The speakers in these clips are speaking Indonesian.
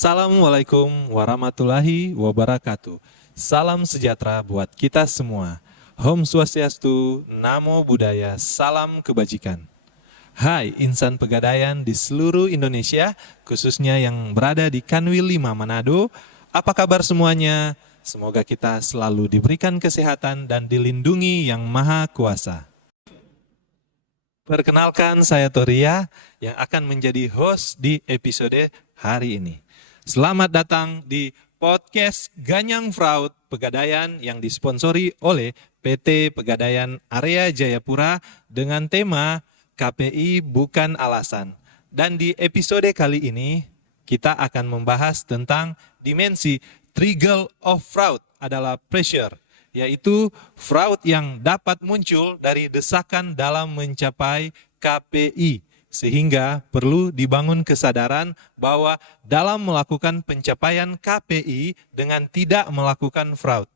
Assalamualaikum warahmatullahi wabarakatuh. Salam sejahtera buat kita semua. Om Swastiastu, Namo Buddhaya, salam kebajikan. Hai insan pegadaian di seluruh Indonesia, khususnya yang berada di Kanwil 5 Manado. Apa kabar semuanya? Semoga kita selalu diberikan kesehatan dan dilindungi Yang Maha Kuasa. Perkenalkan, saya Toria yang akan menjadi host di episode hari ini. Selamat datang di podcast Ganyang Fraud Pegadaian yang disponsori oleh PT Pegadaian Area Jayapura dengan tema KPI Bukan Alasan. Dan di episode kali ini kita akan membahas tentang dimensi trigger of fraud adalah pressure, yaitu fraud yang dapat muncul dari desakan dalam mencapai KPI. Sehingga perlu dibangun kesadaran bahwa dalam melakukan pencapaian KPI dengan tidak melakukan fraud.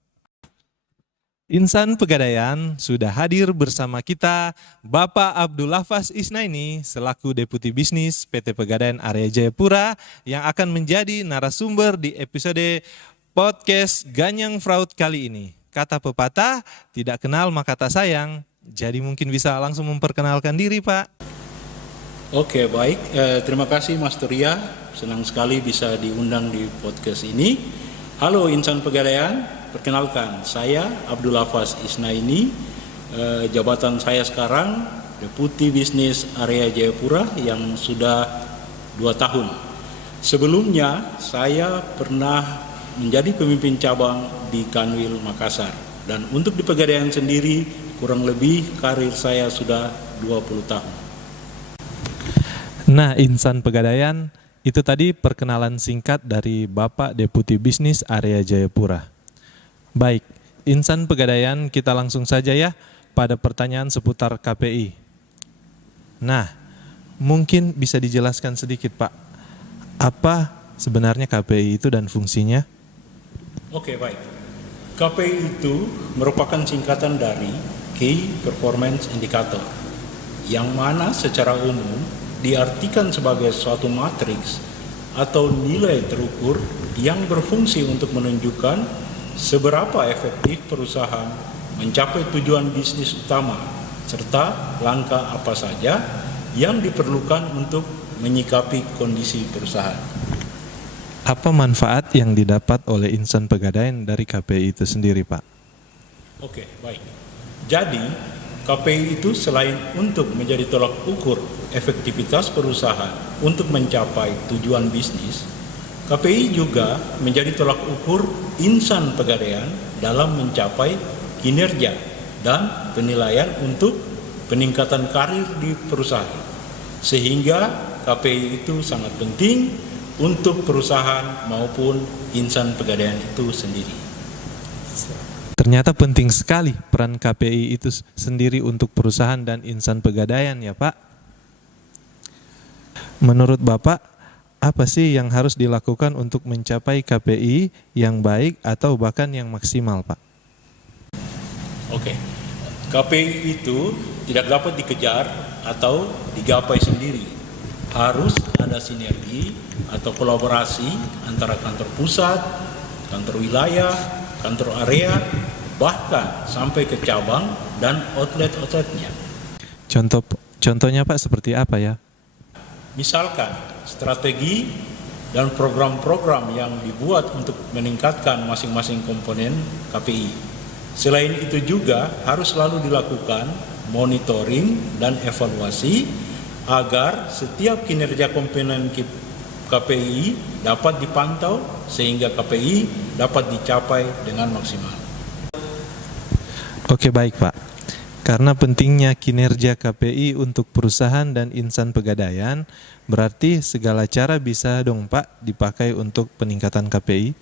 Insan Pegadaian sudah hadir bersama kita Bapak Abdul Lafaz Isnaini selaku Deputi Bisnis PT Pegadaian Area Jayapura yang akan menjadi narasumber di episode podcast Ganyang Fraud kali ini. Kata pepatah, tidak kenal maka tak sayang. Jadi mungkin bisa langsung memperkenalkan diri, Pak. Oke, baik. Terima kasih Mas Toria. Senang sekali bisa diundang di podcast ini. Halo insan pegadaian, perkenalkan saya Abdul Lafaz Isnaini. Jabatan saya sekarang Deputi Bisnis Area Jayapura yang sudah 2 tahun. Sebelumnya saya pernah menjadi pemimpin cabang di Kanwil Makassar. Dan untuk di Pegadaian sendiri kurang lebih karir saya sudah 20 tahun. Nah, insan Pegadaian, itu tadi perkenalan singkat dari Bapak Deputi Bisnis Area Jayapura. Baik, insan Pegadaian, kita langsung saja ya pada pertanyaan seputar KPI. Nah, mungkin bisa dijelaskan sedikit Pak, apa sebenarnya KPI itu dan fungsinya? Oke, baik. KPI itu merupakan singkatan dari Key Performance Indicator, yang mana secara umum diartikan sebagai suatu matriks atau nilai terukur yang berfungsi untuk menunjukkan seberapa efektif perusahaan mencapai tujuan bisnis utama serta langkah apa saja yang diperlukan untuk menyikapi kondisi perusahaan. Apa manfaat yang didapat oleh insan Pegadaian dari KPI itu sendiri, Pak? Oke, baik. Jadi KPI itu selain untuk menjadi tolak ukur efektivitas perusahaan untuk mencapai tujuan bisnis, KPI juga menjadi tolak ukur insan pegadaian dalam mencapai kinerja dan penilaian untuk peningkatan karir di perusahaan. Sehingga KPI itu sangat penting untuk perusahaan maupun insan pegadaian itu sendiri. Ternyata penting sekali peran KPI itu sendiri untuk perusahaan dan insan pegadaian ya Pak. Menurut Bapak, apa sih yang harus dilakukan untuk mencapai KPI yang baik atau bahkan yang maksimal Pak? Oke, KPI itu tidak dapat dikejar atau digapai sendiri. Harus ada sinergi atau kolaborasi antara kantor pusat, kantor wilayah, kantor area, bahkan sampai ke cabang dan outlet-outletnya. Contohnya Pak seperti apa ya? Misalkan strategi dan program-program yang dibuat untuk meningkatkan masing-masing komponen KPI. Selain itu juga harus selalu dilakukan monitoring dan evaluasi agar setiap kinerja komponen KPI dapat dipantau sehingga KPI dapat dicapai dengan maksimal. Oke, baik Pak. Karena pentingnya kinerja KPI untuk perusahaan dan insan pegadaian, berarti segala cara bisa dong Pak dipakai untuk peningkatan KPI?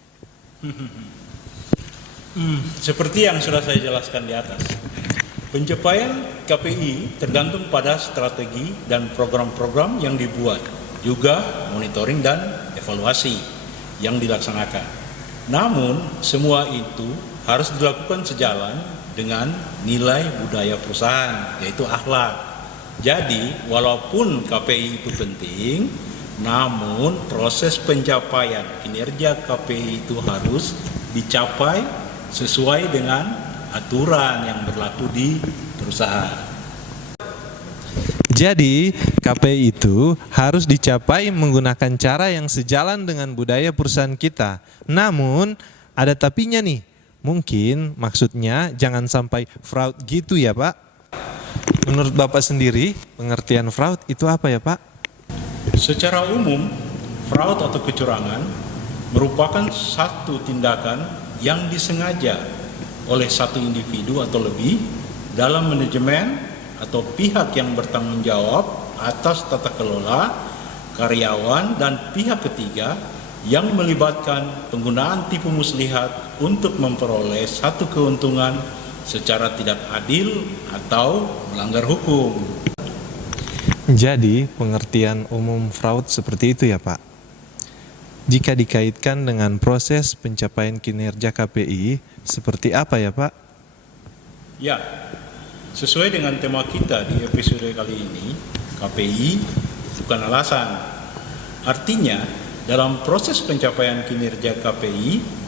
Seperti yang sudah saya jelaskan di atas, pencapaian KPI tergantung pada strategi dan program-program yang dibuat, juga monitoring dan evaluasi yang dilaksanakan. Namun, semua itu harus dilakukan sejalan dengan nilai budaya perusahaan, yaitu akhlak. Jadi, walaupun KPI itu penting, Namun proses pencapaian kinerja KPI itu harus dicapai sesuai dengan aturan yang berlaku di perusahaan. Jadi, KPI itu harus dicapai menggunakan cara yang sejalan dengan budaya perusahaan kita. Namun, ada tapinya nih. Mungkin maksudnya jangan sampai fraud gitu ya, Pak. Menurut Bapak sendiri, pengertian fraud itu apa ya, Pak? Secara umum, fraud atau kecurangan merupakan satu tindakan yang disengaja oleh satu individu atau lebih dalam manajemen atau pihak yang bertanggung jawab atas tata kelola, karyawan, dan pihak ketiga yang melibatkan penggunaan tipu muslihat untuk memperoleh satu keuntungan secara tidak adil atau melanggar hukum. Jadi, pengertian umum fraud seperti itu ya, Pak. Jika dikaitkan dengan proses pencapaian kinerja KPI, seperti apa ya, Pak? Ya, sesuai dengan tema kita di episode kali ini, KPI bukan alasan. Artinya, dalam proses pencapaian kinerja KPI,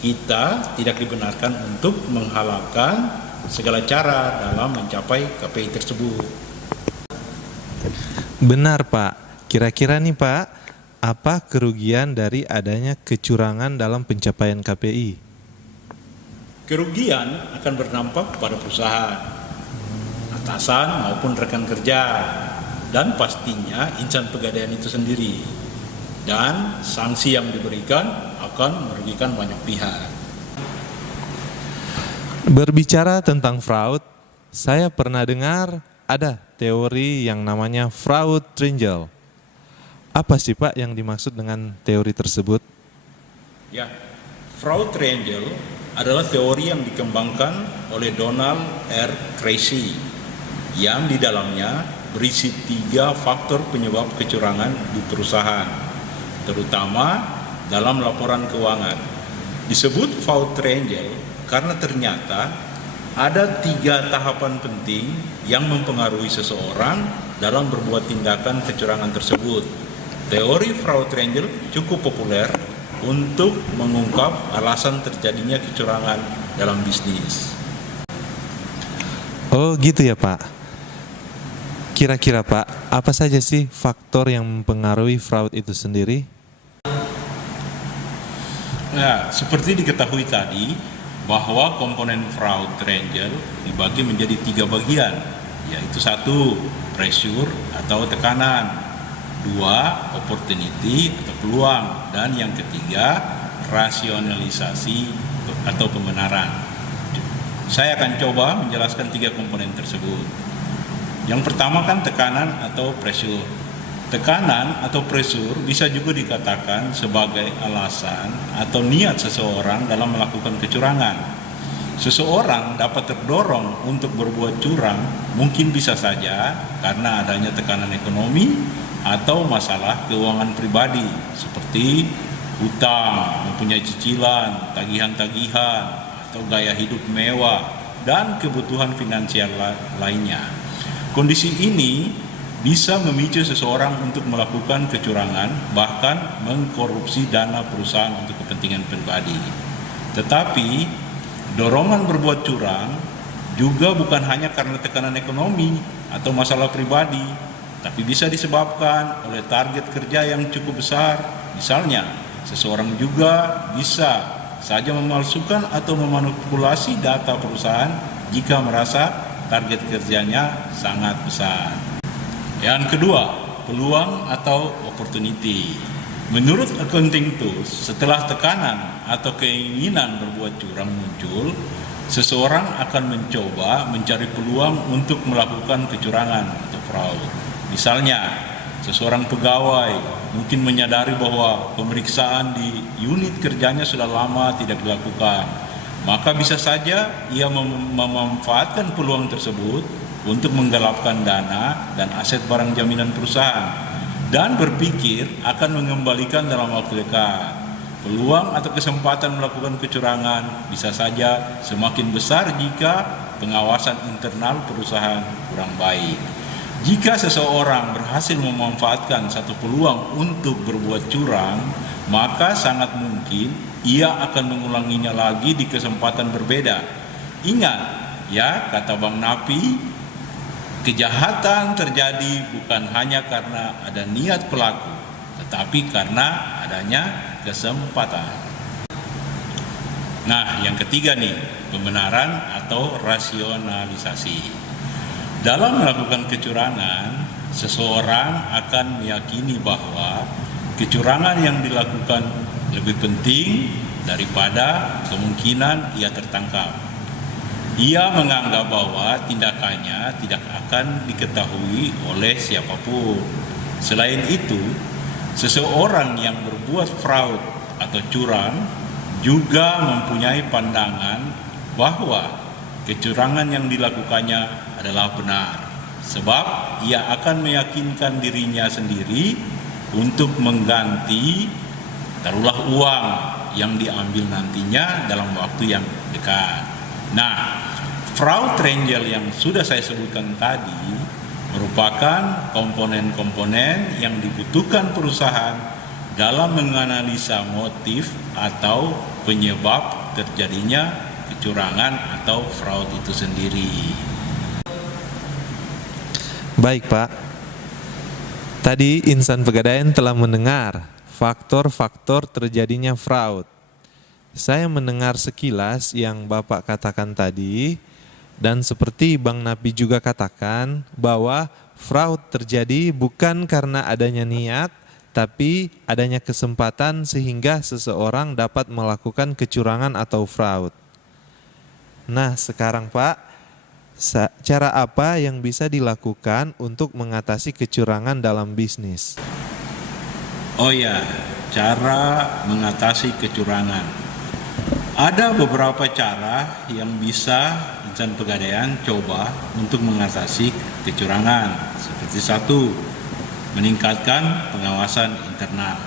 kita tidak dibenarkan untuk menghalalkan segala cara dalam mencapai KPI tersebut. Benar, Pak. Kira-kira nih, Pak, apa kerugian dari adanya kecurangan dalam pencapaian KPI? Kerugian akan berdampak pada perusahaan, atasan maupun rekan kerja, dan pastinya insan pegadaian itu sendiri. Dan sanksi yang diberikan akan merugikan banyak pihak. Berbicara tentang fraud, saya pernah dengar ada teori yang namanya fraud triangle. Apa sih, Pak, yang dimaksud dengan teori tersebut? Ya, fraud triangle adalah teori yang dikembangkan oleh Donald R. Tracy yang di dalamnya berisi 3 faktor penyebab kecurangan di perusahaan, terutama dalam laporan keuangan. Disebut fraud triangle karena ternyata ada 3 tahapan penting yang mempengaruhi seseorang dalam berbuat tindakan kecurangan tersebut. Teori fraud triangle cukup populer untuk mengungkap alasan terjadinya kecurangan dalam bisnis. Oh gitu ya, Pak. Kira-kira, Pak, apa saja sih faktor yang mempengaruhi fraud itu sendiri? Nah, seperti diketahui tadi, bahwa komponen fraud triangle dibagi menjadi 3 bagian, yaitu 1, pressure atau tekanan, 2, opportunity atau peluang, dan yang ketiga, rasionalisasi atau pembenaran. Saya akan coba menjelaskan 3 komponen tersebut. Yang pertama kan tekanan atau pressure. Tekanan atau pressure bisa juga dikatakan sebagai alasan atau niat seseorang dalam melakukan kecurangan. Seseorang dapat terdorong untuk berbuat curang mungkin bisa saja karena adanya tekanan ekonomi atau masalah keuangan pribadi seperti hutang, mempunyai cicilan, tagihan-tagihan, atau gaya hidup mewah, dan kebutuhan finansial lainnya. Kondisi ini bisa memicu seseorang untuk melakukan kecurangan, bahkan mengkorupsi dana perusahaan untuk kepentingan pribadi. Tetapi, dorongan berbuat curang juga bukan hanya karena tekanan ekonomi atau masalah pribadi, tapi bisa disebabkan oleh target kerja yang cukup besar. Misalnya, seseorang juga bisa saja memalsukan atau memanipulasi data perusahaan jika merasa target kerjanya sangat besar. Yang kedua, peluang atau opportunity. Menurut Accounting Tools, setelah tekanan atau keinginan berbuat curang muncul, seseorang akan mencoba mencari peluang untuk melakukan kecurangan atau fraud. Misalnya, seseorang pegawai mungkin menyadari bahwa pemeriksaan di unit kerjanya sudah lama tidak dilakukan. Maka bisa saja ia memanfaatkan peluang tersebut untuk menggelapkan dana dan aset barang jaminan perusahaan dan berpikir akan mengembalikan dalam waktu dekat. Peluang atau kesempatan melakukan kecurangan bisa saja semakin besar jika pengawasan internal perusahaan kurang baik. Jika seseorang berhasil memanfaatkan satu peluang untuk berbuat curang, maka sangat mungkin ia akan mengulanginya lagi di kesempatan berbeda. Ingat, ya, kata Bang Napi, kejahatan terjadi bukan hanya karena ada niat pelaku, tetapi karena adanya kesempatan. Nah, yang ketiga nih, pembenaran atau rasionalisasi. Dalam melakukan kecurangan, seseorang akan meyakini bahwa kecurangan yang dilakukan lebih penting daripada kemungkinan ia tertangkap. Ia menganggap bahwa tindakannya tidak akan diketahui oleh siapapun. Selain itu, seseorang yang berbuat fraud atau curang juga mempunyai pandangan bahwa kecurangan yang dilakukannya adalah benar, sebab ia akan meyakinkan dirinya sendiri untuk mengganti taruhlah uang yang diambil nantinya dalam waktu yang dekat. Nah, fraud triangle yang sudah saya sebutkan tadi merupakan komponen-komponen yang dibutuhkan perusahaan dalam menganalisa motif atau penyebab terjadinya kecurangan atau fraud itu sendiri. Baik Pak, tadi insan Pegadaian telah mendengar faktor-faktor terjadinya fraud. Saya mendengar sekilas yang Bapak katakan tadi, dan seperti Bang Napi juga katakan bahwa fraud terjadi bukan karena adanya niat, tapi adanya kesempatan sehingga seseorang dapat melakukan kecurangan atau fraud. Nah sekarang Pak, cara apa yang bisa dilakukan untuk mengatasi kecurangan dalam bisnis? Oh ya, cara mengatasi kecurangan. Ada beberapa cara yang bisa insan Pegadaian coba untuk mengatasi kecurangan. Seperti satu, meningkatkan pengawasan internal.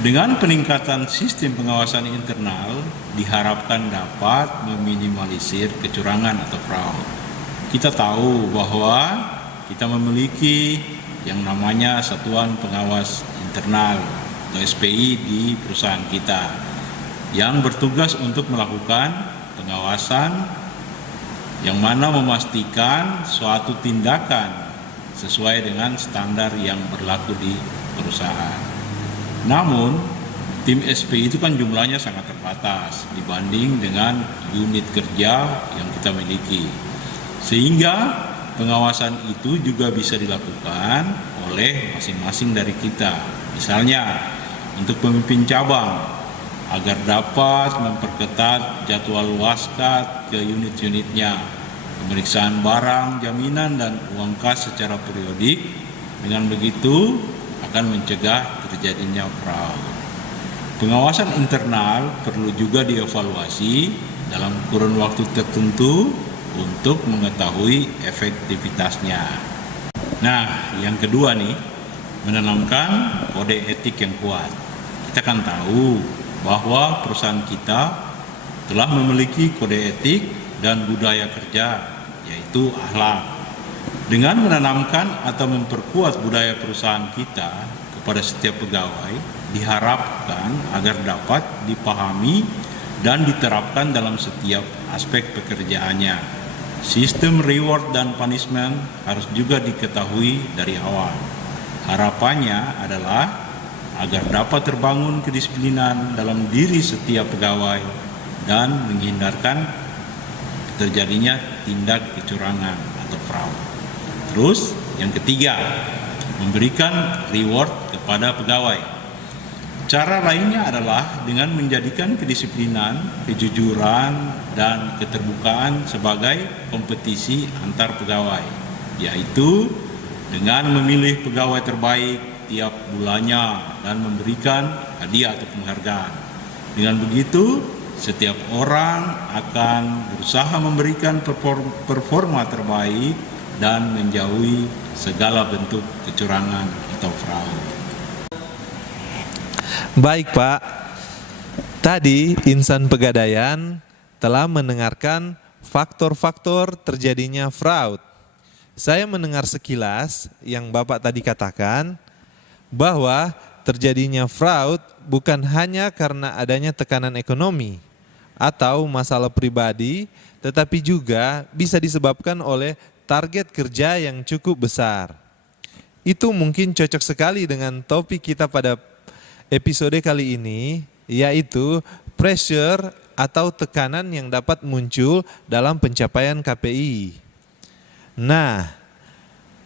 Dengan peningkatan sistem pengawasan internal, diharapkan dapat meminimalisir kecurangan atau fraud. Kita tahu bahwa kita memiliki yang namanya Satuan Pengawas Internal atau SPI di perusahaan kita yang bertugas untuk melakukan pengawasan yang mana memastikan suatu tindakan sesuai dengan standar yang berlaku di perusahaan. Namun, tim SPI itu kan jumlahnya sangat terbatas dibanding dengan unit kerja yang kita miliki. Sehingga pengawasan itu juga bisa dilakukan oleh masing-masing dari kita. Misalnya, untuk pemimpin cabang agar dapat memperketat jadwal waskat ke unit-unitnya, pemeriksaan barang, jaminan, dan uang kas secara periodik. Dengan begitu akan mencegah terjadinya fraud. Pengawasan internal perlu juga dievaluasi dalam kurun waktu tertentu untuk mengetahui efektivitasnya. Nah, yang kedua nih, menanamkan kode etik yang kuat. Kita kan tahu bahwa perusahaan kita telah memiliki kode etik dan budaya kerja, yaitu akhlak. Dengan menanamkan atau memperkuat budaya perusahaan kita kepada setiap pegawai, diharapkan agar dapat dipahami dan diterapkan dalam setiap aspek pekerjaannya. Sistem reward dan punishment harus juga diketahui dari awal. Harapannya adalah agar dapat terbangun kedisiplinan dalam diri setiap pegawai dan menghindarkan terjadinya tindak kecurangan atau fraud. Terus yang ketiga, memberikan reward kepada pegawai. Cara lainnya adalah dengan menjadikan kedisiplinan, kejujuran, dan keterbukaan sebagai kompetisi antar pegawai, yaitu dengan memilih pegawai terbaik tiap bulannya dan memberikan hadiah atau penghargaan. Dengan begitu, setiap orang akan berusaha memberikan performa terbaik dan menjauhi segala bentuk kecurangan atau fraud. Baik Pak, tadi insan Pegadaian telah mendengarkan faktor-faktor terjadinya fraud. saya mendengar sekilas yang Bapak tadi katakan bahwa terjadinya fraud bukan hanya karena adanya tekanan ekonomi atau masalah pribadi, tetapi juga bisa disebabkan oleh target kerja yang cukup besar. Itu mungkin cocok sekali dengan topik kita pada episode kali ini, yaitu pressure atau tekanan yang dapat muncul dalam pencapaian KPI. Nah,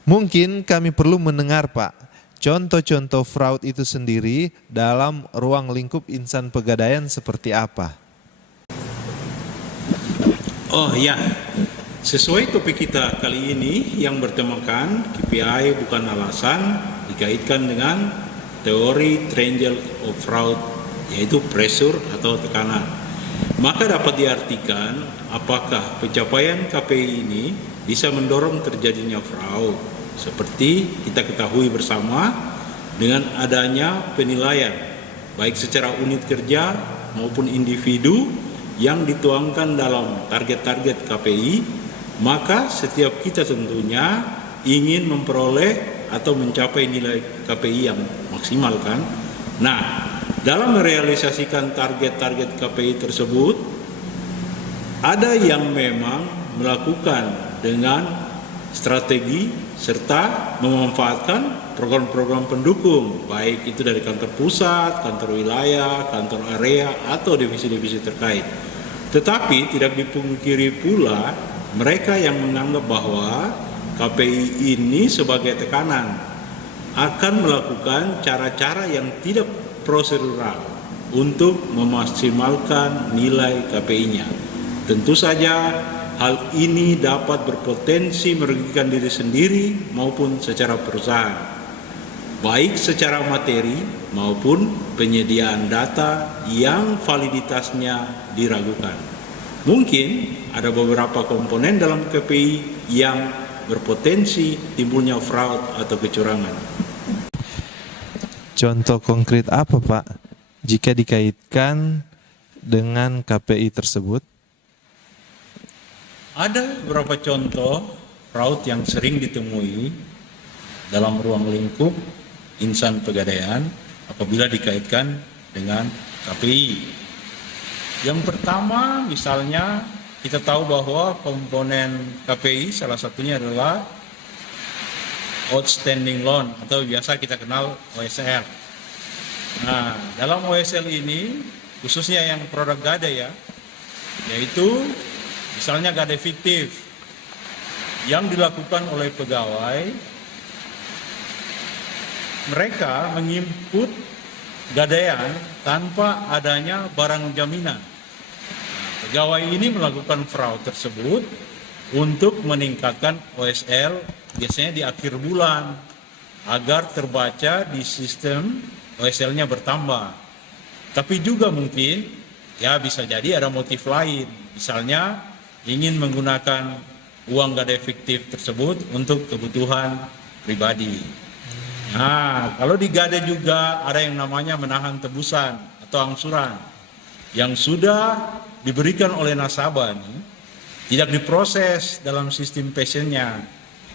mungkin kami perlu mendengar Pak, contoh-contoh fraud itu sendiri dalam ruang lingkup insan pegadaian seperti apa? Oh ya, sesuai topik kita kali ini yang bertemakan KPI bukan alasan dikaitkan dengan teori triangle of fraud, yaitu pressure atau tekanan. Maka dapat diartikan apakah pencapaian KPI ini bisa mendorong terjadinya fraud. Seperti kita ketahui bersama dengan adanya penilaian baik secara unit kerja maupun individu yang dituangkan dalam target-target KPI, maka setiap kita tentunya ingin memperoleh atau mencapai nilai KPI yang maksimal kan. Nah, dalam merealisasikan target-target KPI tersebut, ada yang memang melakukan dengan strategi serta memanfaatkan program-program pendukung, baik itu dari kantor pusat, kantor wilayah, kantor area, atau divisi-divisi terkait. Tetapi tidak dipungkiri pula mereka yang menganggap bahwa KPI ini sebagai tekanan akan melakukan cara-cara yang tidak prosedural untuk memaksimalkan nilai KPI-nya. Tentu saja hal ini dapat berpotensi merugikan diri sendiri maupun secara perusahaan, baik secara materi maupun penyediaan data yang validitasnya diragukan. Mungkin ada beberapa komponen dalam KPI yang berpotensi timbulnya fraud atau kecurangan. Contoh konkret apa Pak jika dikaitkan dengan KPI tersebut? Ada beberapa contoh fraud yang sering ditemui dalam ruang lingkup insan pegadaian apabila dikaitkan dengan KPI. Yang pertama, misalnya kita tahu bahwa komponen KPI salah satunya adalah outstanding loan atau biasa kita kenal OSL. Nah, dalam OSL ini khususnya yang produk GADE ya, yaitu misalnya GADE fiktif yang dilakukan oleh pegawai, mereka menginput gadaian tanpa adanya barang jaminan. Pegawai ini melakukan fraud tersebut untuk meningkatkan OSL biasanya di akhir bulan agar terbaca di sistem OSL-nya bertambah. Tapi juga mungkin ya bisa jadi ada motif lain, misalnya ingin menggunakan uang GADE fiktif tersebut untuk kebutuhan pribadi. Nah, kalau di GADE juga ada yang namanya menahan tebusan atau angsuran yang sudah diberikan oleh nasabah ini tidak diproses dalam sistem passionnya,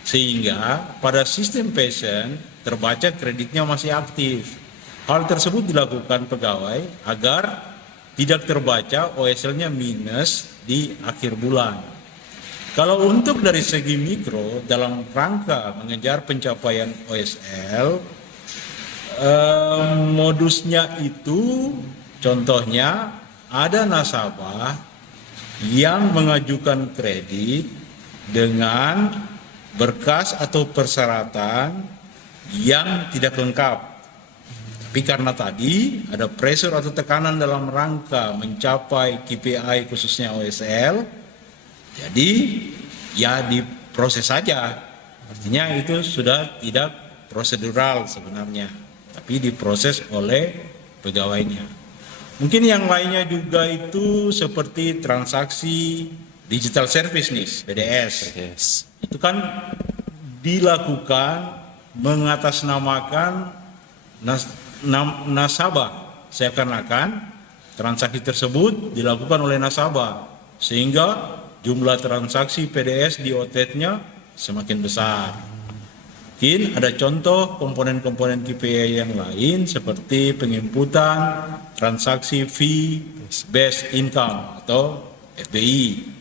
sehingga pada sistem passion terbaca kreditnya masih aktif. Hal tersebut dilakukan pegawai agar tidak terbaca OSL-nya minus di akhir bulan. Kalau untuk dari segi mikro dalam rangka mengejar pencapaian OSL, modusnya itu contohnya ada nasabah yang mengajukan kredit dengan berkas atau persyaratan yang tidak lengkap. Tapi karena tadi ada pressure atau tekanan dalam rangka mencapai KPI khususnya OSL, jadi ya diproses saja. Artinya itu sudah tidak prosedural sebenarnya, tapi diproses oleh pegawainya. Mungkin yang lainnya juga itu seperti transaksi digital service nih, PDS. Itu kan dilakukan mengatasnamakan nasabah, seakan-akan transaksi tersebut dilakukan oleh nasabah, sehingga jumlah transaksi PDS di OTET-nya semakin besar. Mungkin ada contoh komponen-komponen KPI yang lain seperti penginputan transaksi fee based income atau FBI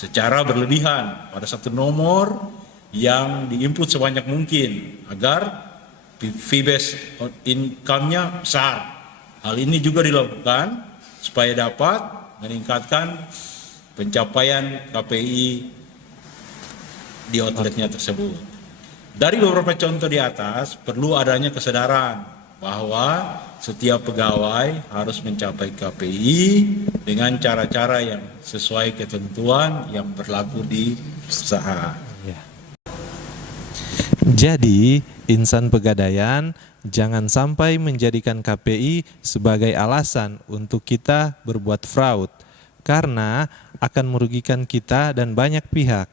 secara berlebihan pada satu nomor yang diinput sebanyak mungkin agar fee based income-nya besar. Hal ini juga dilakukan supaya dapat meningkatkan pencapaian KPI di outletnya tersebut. Dari beberapa contoh di atas, perlu adanya kesadaran bahwa setiap pegawai harus mencapai KPI dengan cara-cara yang sesuai ketentuan yang berlaku di usaha. Jadi, insan Pegadaian jangan sampai menjadikan KPI sebagai alasan untuk kita berbuat fraud, karena akan merugikan kita dan banyak pihak.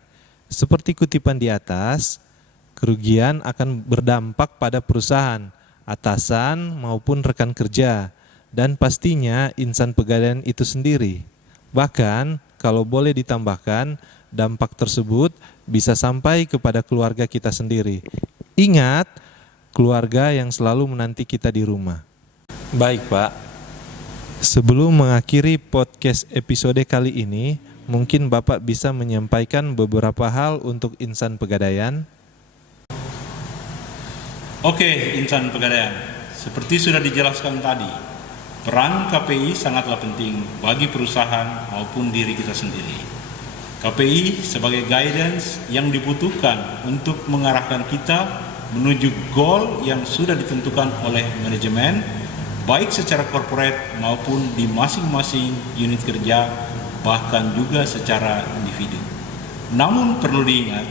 Seperti kutipan di atas, kerugian akan berdampak pada perusahaan, atasan maupun rekan kerja, dan pastinya insan Pegadaian itu sendiri. Bahkan, kalau boleh ditambahkan, dampak tersebut bisa sampai kepada keluarga kita sendiri. Ingat, keluarga yang selalu menanti kita di rumah. Baik, Pak. Sebelum mengakhiri podcast episode kali ini, mungkin Bapak bisa menyampaikan beberapa hal untuk insan Pegadaian. Oke, insan Pegadaian, seperti sudah dijelaskan tadi, peran KPI sangatlah penting bagi perusahaan maupun diri kita sendiri. KPI sebagai guidance yang dibutuhkan untuk mengarahkan kita menuju goal yang sudah ditentukan oleh manajemen, baik secara corporate maupun di masing-masing unit kerja, bahkan juga secara individu. Namun perlu diingat,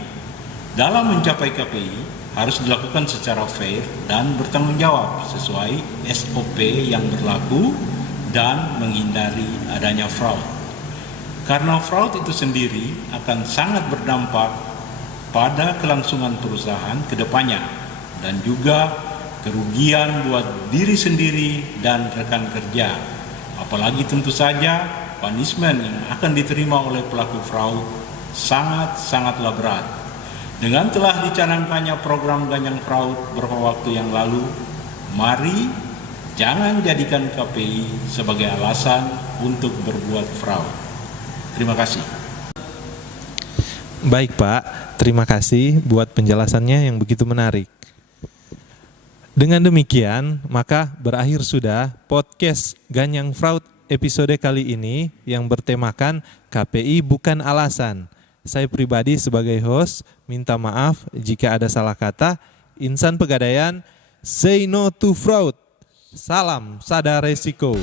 dalam mencapai KPI, harus dilakukan secara fair dan bertanggung jawab sesuai SOP yang berlaku dan menghindari adanya fraud. Karena fraud itu sendiri akan sangat berdampak pada kelangsungan perusahaan ke depannya dan juga kerugian buat diri sendiri dan rekan kerja. Apalagi tentu saja punishment yang akan diterima oleh pelaku fraud sangatlah berat. Dengan telah dicanangkannya program Ganyang Fraud beberapa waktu yang lalu, mari jangan jadikan KPI sebagai alasan untuk berbuat fraud. Terima kasih. Baik, Pak. Terima kasih buat penjelasannya yang begitu menarik. Dengan demikian, maka berakhir sudah podcast Ganyang Fraud episode kali ini yang bertemakan KPI bukan alasan. Saya pribadi sebagai host minta maaf jika ada salah kata. Insan Pegadaian, say no to fraud. Salam sadar resiko.